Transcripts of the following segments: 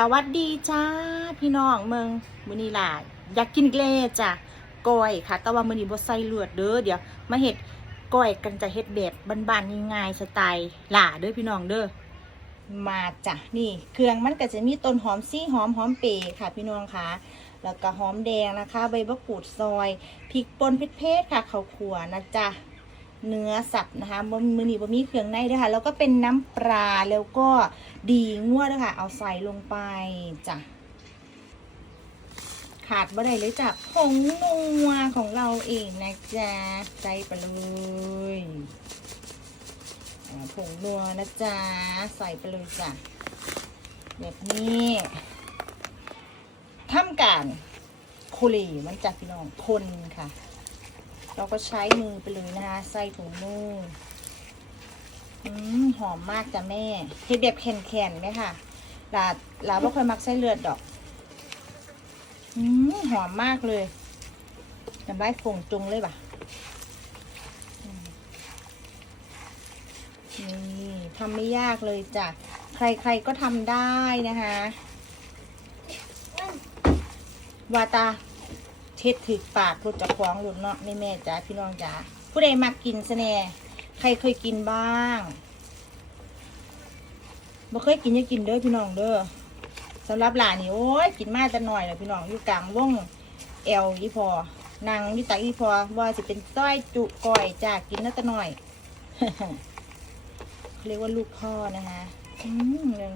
สวัสดีจ้าพี่น้องเมืองมือนีล่ะอยากกินอีกลจ้ะก้อยค่ะ แต่ว่ามือนี้บ่ใส่เลือดเด้อเดี๋ยว มาเฮ็ดก้อยกันจะเฮ็ดแบบบานๆง่ายๆสไตล์หล่าเด้อพี่น้องเด้อมาจ้ะนี่ เครื่องมันก็จะมีต้นหอมซี่หอมหอมเปรย์ค่ะพี่น้องค่ะแล้วก็หอมแดงนะคะ ใบมะกรูดซอยพริกป่นเผ็ดๆค่ะข้าวขัวนะจ๊ะ เนื้อสัตว์นะคะมือหนีบะมีเครื่องในด้วยค่ะ แล้วก็เป็นน้ำปลาแล้วก็ดีงวด้วยค่ะ เอาใส่ลงไปจ้ะขาดบ่ได้เลยจ้ะผงนัวของเราเองนะจ๊ะใส่ไปเลยผงนัวนะจ๊ะใส่ไปเลยจ้ะแบบนี้ทำการโคเลมันจากพี่น้องคนค่ะ เราก็ใช้มือไปเลยนะคะ ใส่ถุงมืออืมหอมมากจ้ะแม่เฮ็ดแบบแข็งๆไหมค่ะลาลาบ่ค่อยมักใส่เลือดดอกอืมหอมมากเลยน้ำลายฟงจุงเลยป่ะนี่ทำไม่ยากเลยจ้ะ ใครๆก็ทำได้นะคะวาตา เช็ดถึกปากรุดจากควางหลุดเนาะแม่แม่จ๋าพี่น้องจ๋าผู้ใดมากินซะแน่ใครเคยกินบ้างบ่เคยกินอย่ากินเด้อพี่น้องเด้อสำหรับหลานนี่โอ้ยกินมาแต่หน่อยเลยพี่น้องอยู่กลางวงแอลยี่พอนางยู่ตักยี่พอว่าสิเป็นต้อยจุก้อยจ้ากินน่าแต่หน่อยเขาเรียกว่าลูกพ่อนะคะอืมยัง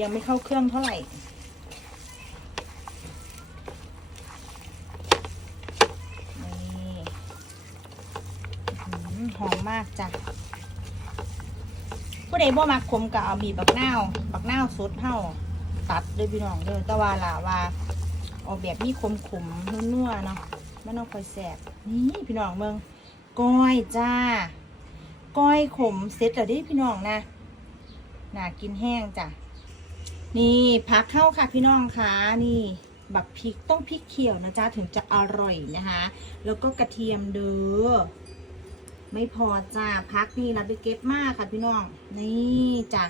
ยังไม่เข้าเครื่องเท่าไหร่ นี่อื้อ หอมมากจ้ะผู้ใดบ่มักขมก็เอาบีบบักนาวบักนาวสดเท่าตัดเลยพี่น้องเด้อแต่ว่าล่ะว่าเอาแบบมีขมขมๆนัวๆเนาะมันต้องคอยแสบนี่พี่น้องเมืองก้อยจ้า ก้อยขมเสร็จแล้วดิพี่น้องนะน่ากินแห้งจ้ะนี่พักเข้าค่ะพี่น้องคะนี่บักพริกต้องพริกเขียวนะจ๊ะถึงจะอร่อยนะคะ แล้วก็กระเทียมเด้อ ไม่พอจ้าพักนี่เราไปเก็บมากค่ะพี่น้อง นี่จ้ะ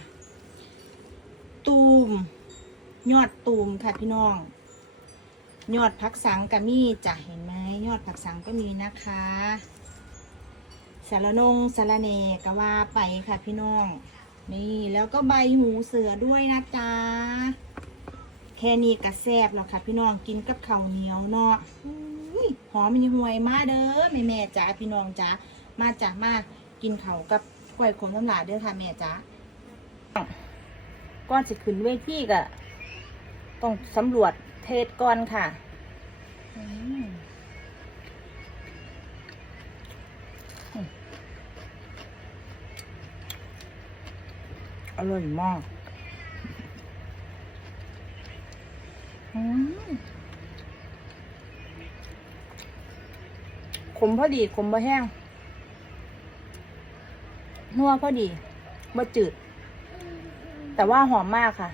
ตูม ยอดตูมค่ะพี่น้อง ยอดผักสังก็มีจ้ะเห็นไหมยอดผักสังก็มีนะคะสารนงสารเนกว่าไปค่ะพี่น้อง นี่แล้วก็ใบหูเสือด้วยนะจ๊ะแค่นี้ก็แซ่บแล้วค่ะพี่น้องกินกับข้าวเหนียวเนาะหอมมันห่วยมาเด้อแม่แม่จ๋าพี่น้องจ๋า มาจ้ะมากินข้าวกับกล้วยขมน้ำลายเด้อค่ะแม่จ๋าก่อนสิขึ้นเวทีก็ต้องสำรวจเทศก่อนค่ะอืมอร่อยมากอืมขมพอดีขมบ่แห้ง นัวพอดีบ่จืด แต่ว่าหอมมากค่ะ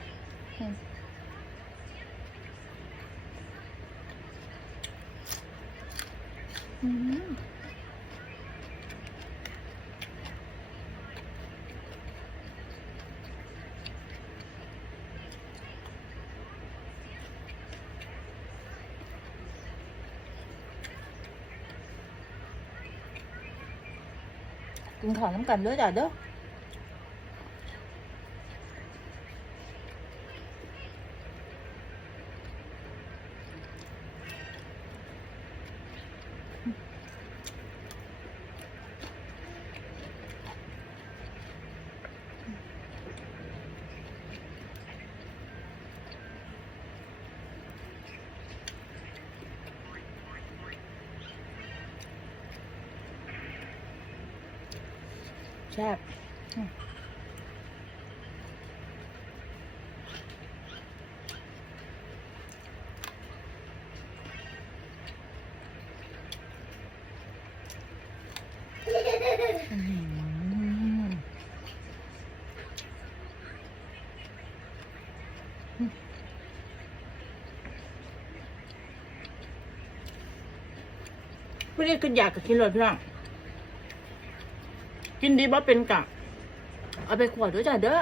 อืม กินข้าวน้ำกันเด้อจ้ะเด้อ แซ่บอืมอื้อหือไม่ได้ก็อยากกับกินเลยพี่น้อง กินดีบ่เป็นกะ เอาไปขวดด้วยจ้ะเด้อ